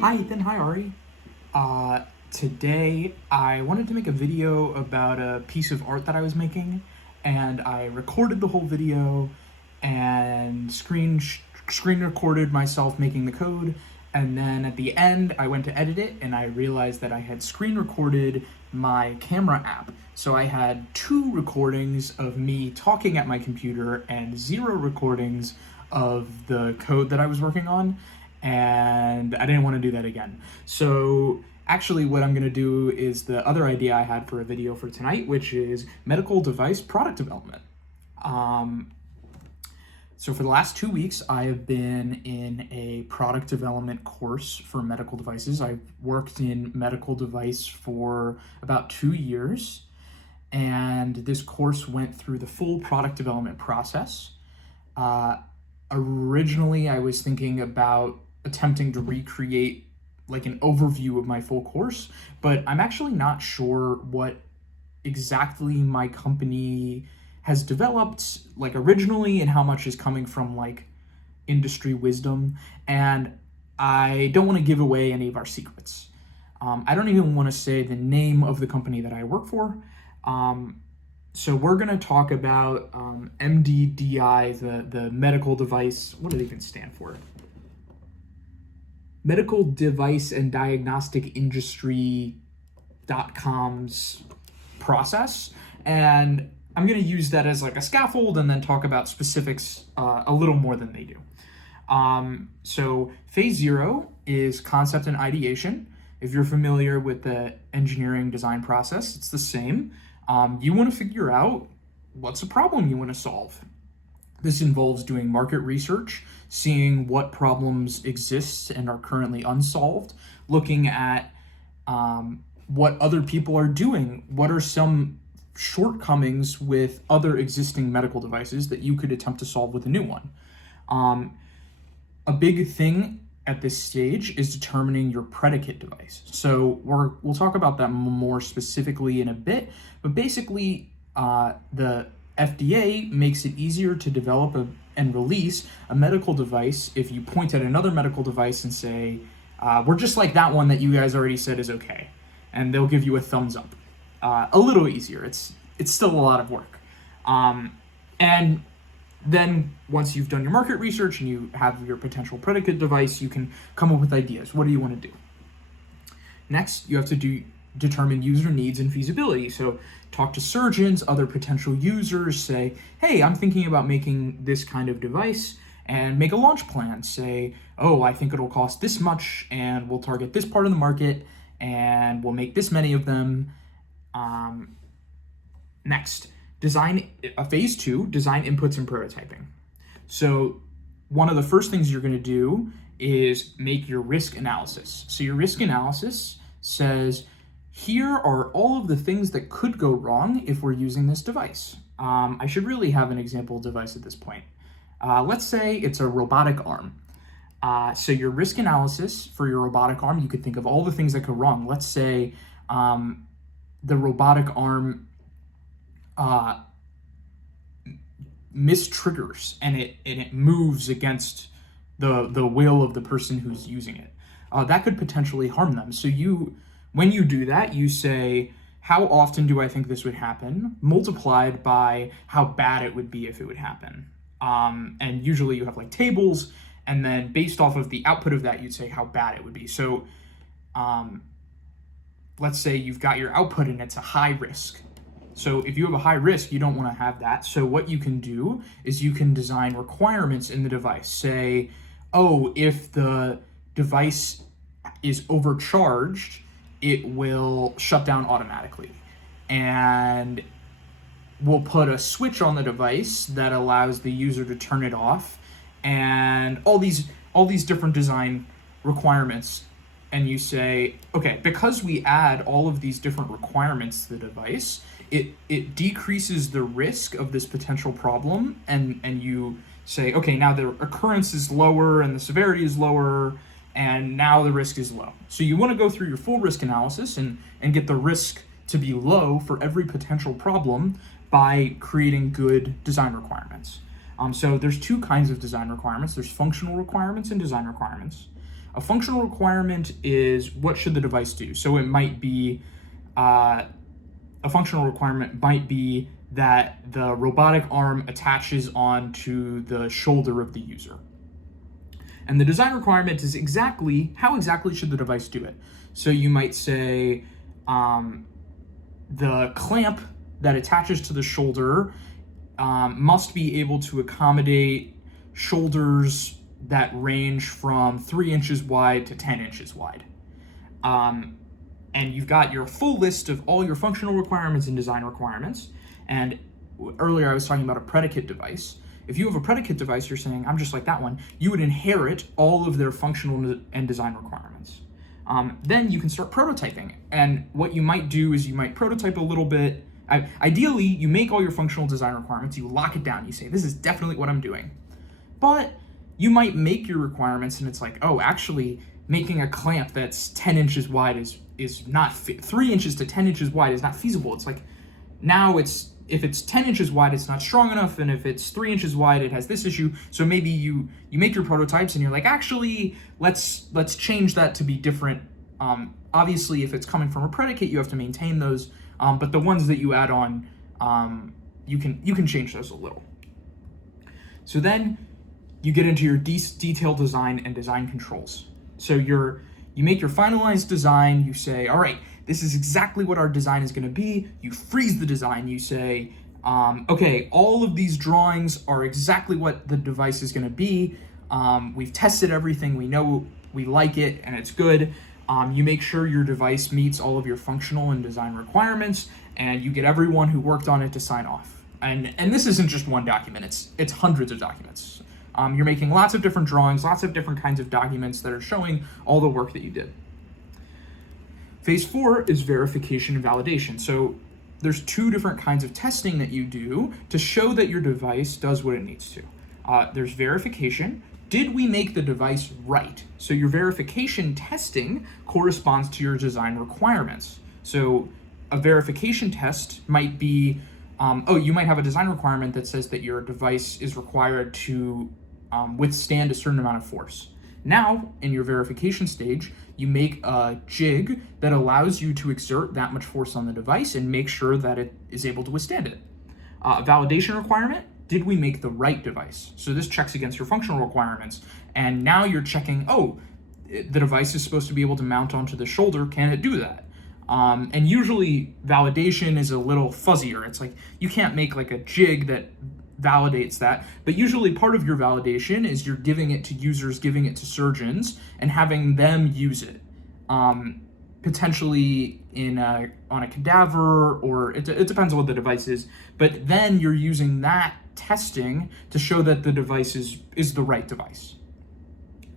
Hi Ethan, hi Ari. Today I wanted to make a video about a piece of art that I was making, and I recorded the whole video and screen recorded myself making the code, and then at the end I went to edit it and I realized that I had screen recorded my camera app. So I had two recordings of me talking at my computer and zero recordings of the code that I was working on, and I didn't want to do that again. So actually what I'm going to do is the other idea I had for a video for tonight, which is medical device product development. So for the last 2 weeks, I have been in a product development course for medical devices. I've worked in medical device for about 2 years, and this course went through the full product development process. Originally, I was thinking about attempting to recreate like an overview of my full course, but I'm actually not sure what exactly my company has developed like originally and how much is coming from like industry wisdom, and I don't want to give away any of our secrets. I don't even want to say the name of the company that I work for. So we're going to talk about MDDI, the medical device. What do they even stand for? Medical Device and Diagnostic Industry.com's process. And I'm going to use that as like a scaffold and then talk about specifics a little more than they do. So phase 0 is concept and ideation. If you're familiar with the engineering design process, it's the same. You want to figure out what's a problem you want to solve. This involves doing market research, seeing what problems exist and are currently unsolved, looking at what other people are doing, what are some shortcomings with other existing medical devices that you could attempt to solve with a new one. A big thing at this stage is determining your predicate device. So we'll talk about that more specifically in a bit, but basically the FDA makes it easier to develop and release a medical device if you point at another medical device and say, we're just like that one that you guys already said is okay. And they'll give you a thumbs up. A little easier. It's still a lot of work. And then once you've done your market research and you have your potential predicate device, you can come up with ideas. What do you want to do? Next, you have to determine user needs and feasibility. So talk to surgeons, other potential users, say, hey, I'm thinking about making this kind of device, and make a launch plan. Say, oh, I think it'll cost this much and we'll target this part of the market and we'll make this many of them. Next, phase 2, design inputs and prototyping. So one of the first things you're going to do is make your risk analysis. So your risk analysis says, here are all of the things that could go wrong if we're using this device. I should really have an example device at this point. Let's say it's a robotic arm. So your risk analysis for your robotic arm, you could think of all the things that go wrong. Let's say the robotic arm mistriggers and it moves against the will of the person who's using it. That could potentially harm them. So when you do that, you say, how often do I think this would happen, multiplied by how bad it would be if it would happen. And usually you have like tables, and then based off of the output of that, you'd say how bad it would be. So let's say you've got your output and it's a high risk. So if you have a high risk, you don't want to have that. So what you can do is you can design requirements in the device. Say, oh, if the device is overcharged, it will shut down automatically. And we'll put a switch on the device that allows the user to turn it off, and all these different design requirements. And you say, okay, because we add all of these different requirements to the device, it decreases the risk of this potential problem, and you say, okay, now the occurrence is lower and the severity is lower, and now the risk is low. So you want to go through your full risk analysis and get the risk to be low for every potential problem by creating good design requirements. So there's two kinds of design requirements. There's functional requirements and design requirements. A functional requirement is what should the device do. So it might be, a functional requirement might be that the robotic arm attaches onto the shoulder of the user. And the design requirement is how exactly should the device do it. So you might say the clamp that attaches to the shoulder must be able to accommodate shoulders that range from 3 inches wide to 10 inches wide. And you've got your full list of all your functional requirements and design requirements. And earlier I was talking about a predicate device. If you have a predicate device, you're saying, I'm just like that one, you would inherit all of their functional and design requirements. Then you can start prototyping. And what you might do is you might prototype a little bit. Ideally, you make all your functional design requirements, you lock it down, you say, this is definitely what I'm doing. But you might make your requirements and it's like, oh, actually making a clamp that's 10 inches wide is not, 3 inches to 10 inches wide is not feasible. It's like, now if it's 10 inches wide, it's not strong enough, and if it's 3 inches wide, it has this issue. So maybe you make your prototypes and you're like, actually, let's change that to be different. Obviously, if it's coming from a predicate, you have to maintain those, but the ones that you add on, you can change those a little. So then you get into your detailed design and design controls. So you make your finalized design, you say, all right, this is exactly what our design is going to be. You freeze the design. You say, okay, all of these drawings are exactly what the device is going to be. We've tested everything. We know we like it and it's good. You make sure your device meets all of your functional and design requirements, and you get everyone who worked on it to sign off. And this isn't just one document. It's hundreds of documents. You're making lots of different drawings, lots of different kinds of documents that are showing all the work that you did. Phase 4 is verification and validation. So there's 2 different kinds of testing that you do to show that your device does what it needs to. There's verification. Did we make the device right? So your verification testing corresponds to your design requirements. So a verification test might be, you might have a design requirement that says that your device is required to withstand a certain amount of force. Now, in your verification stage, you make a jig that allows you to exert that much force on the device and make sure that it is able to withstand it. A validation requirement, did we make the right device? So this checks against your functional requirements. And now you're checking, the device is supposed to be able to mount onto the shoulder. Can it do that? And usually validation is a little fuzzier. It's like, you can't make like a jig that validates that, but usually part of your validation is you're giving it to users, giving it to surgeons, and having them use it, potentially on a cadaver, or it depends on what the device is, but then you're using that testing to show that the device is the right device.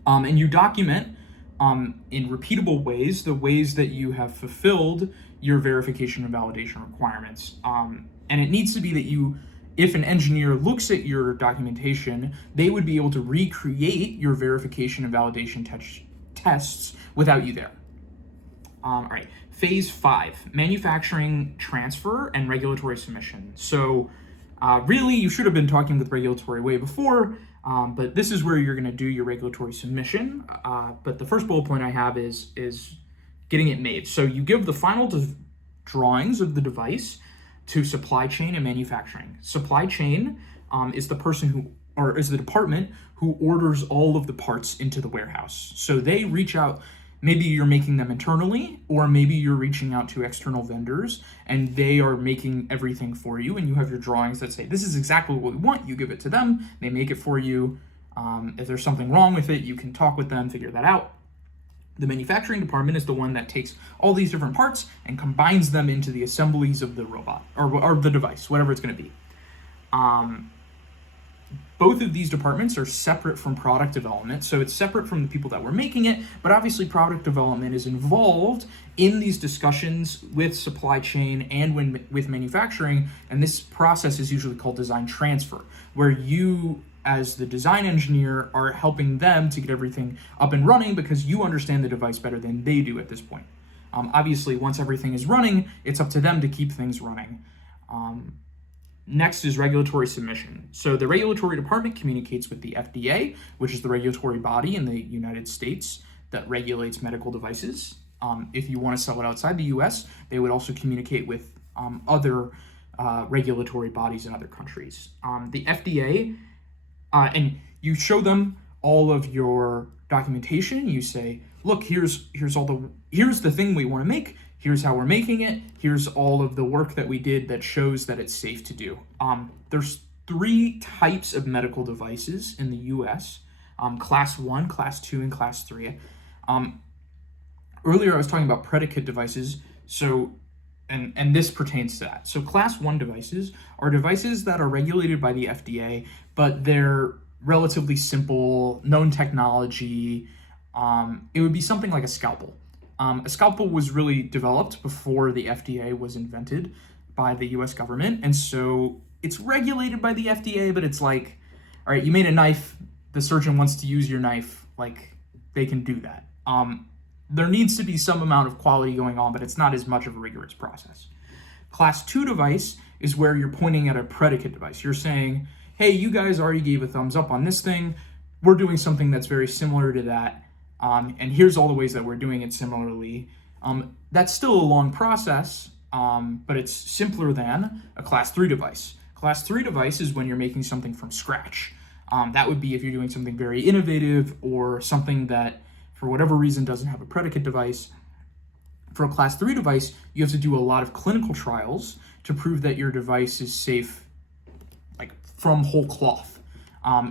And you document in repeatable ways the ways that you have fulfilled your verification and validation requirements. And it needs to be that if an engineer looks at your documentation, they would be able to recreate your verification and validation tests without you there. All right, phase 5, manufacturing transfer and regulatory submission. So really, you should have been talking with regulatory way before, but this is where you're going to do your regulatory submission. But the first bullet point I have is getting it made. So you give the final drawings of the device to supply chain and manufacturing. Supply chain is the department who orders all of the parts into the warehouse. So they reach out, maybe you're making them internally, or maybe you're reaching out to external vendors and they are making everything for you, and you have your drawings that say, this is exactly what we want. You give it to them, they make it for you. If there's something wrong with it, you can talk with them, figure that out. The manufacturing department is the one that takes all these different parts and combines them into the assemblies of the robot or the device, whatever it's going to be. Both of these departments are separate from product development, so it's separate from the people that were making it, but obviously product development is involved in these discussions with supply chain and with manufacturing, and this process is usually called design transfer, where you, as the design engineer, are helping them to get everything up and running because you understand the device better than they do at this point. Obviously, once everything is running, it's up to them to keep things running. Next is regulatory submission. So the regulatory department communicates with the FDA, which is the regulatory body in the United States. that regulates medical devices. If you want to sell it outside the US, they would also communicate with other regulatory bodies in other countries. The FDA, and you show them all of your documentation. You say, look, here's the thing we want to make. Here's how we're making it. Here's all of the work that we did that shows that it's safe to do. There's 3 types of medical devices in the US, class 1, class 2, and class 3. Earlier I was talking about predicate devices, so and this pertains to that. So class 1 devices are devices that are regulated by the FDA, but they're relatively simple, known technology. It would be something like a scalpel. A scalpel was really developed before the FDA was invented by the US government, and so it's regulated by the FDA, but it's like, all right, you made a knife, the surgeon wants to use your knife, like, they can do that. There needs to be some amount of quality going on, but it's not as much of a rigorous process. Class 2 device is where you're pointing at a predicate device. You're saying, hey, you guys already gave a thumbs up on this thing. We're doing something that's very similar to that. And here's all the ways that we're doing it similarly. That's still a long process, but it's simpler than a class 3 device. Class 3 device is when you're making something from scratch. That would be if you're doing something very innovative or something that, for whatever reason, doesn't have a predicate device. For a class 3 device, you have to do a lot of clinical trials to prove that your device is safe, like from whole cloth.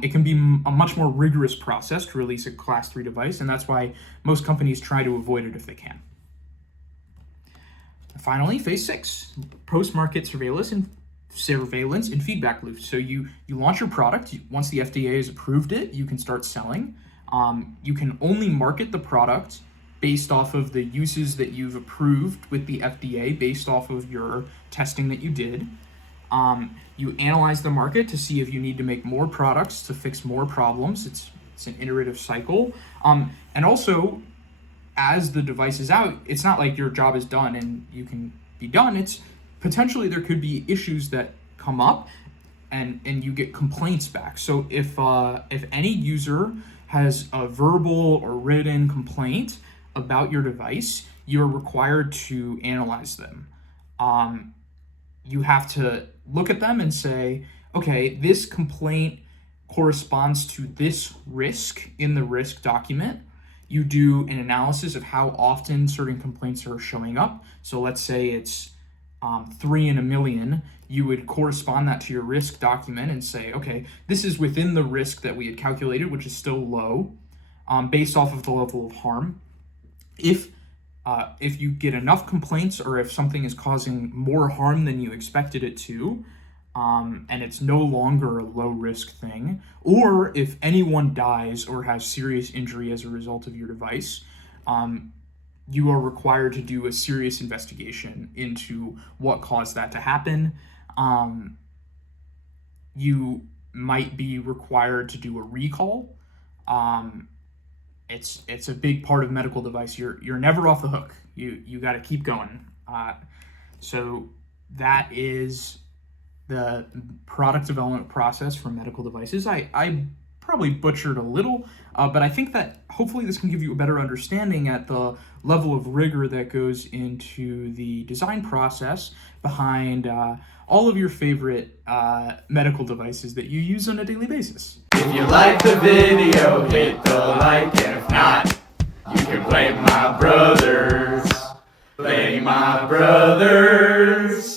It can be a much more rigorous process to release a class 3 device, and that's why most companies try to avoid it if they can. Finally, phase 6, post-market surveillance and feedback loops. So you launch your product. Once the FDA has approved it, you can start selling. You can only market the product based off of the uses that you've approved with the FDA, based off of your testing that you did. You analyze the market to see if you need to make more products to fix more problems. It's an iterative cycle. And also, as the device is out, it's not like your job is done and you can be done. It's potentially there could be issues that come up and you get complaints back. So if any user has a verbal or written complaint about your device, you're required to analyze them. You have to look at them and say, okay, this complaint corresponds to this risk in the risk document. You do an analysis of how often certain complaints are showing up. So let's say it's 3 in a million. You would correspond that to your risk document and say, okay, this is within the risk that we had calculated, which is still low, based off of the level of harm. If you get enough complaints, or if something is causing more harm than you expected it to, and it's no longer a low risk thing, or if anyone dies or has serious injury as a result of your device, you are required to do a serious investigation into what caused that to happen. You might be required to do a recall. It's a big part of medical device. You're never off the hook. You got to keep going. So that is the product development process for medical devices. I probably butchered a little, but I think that hopefully this can give you a better understanding at the level of rigor that goes into the design process behind all of your favorite medical devices that you use on a daily basis. If you like the video, hit the like, and if not, you can blame my brothers. Blame my brothers.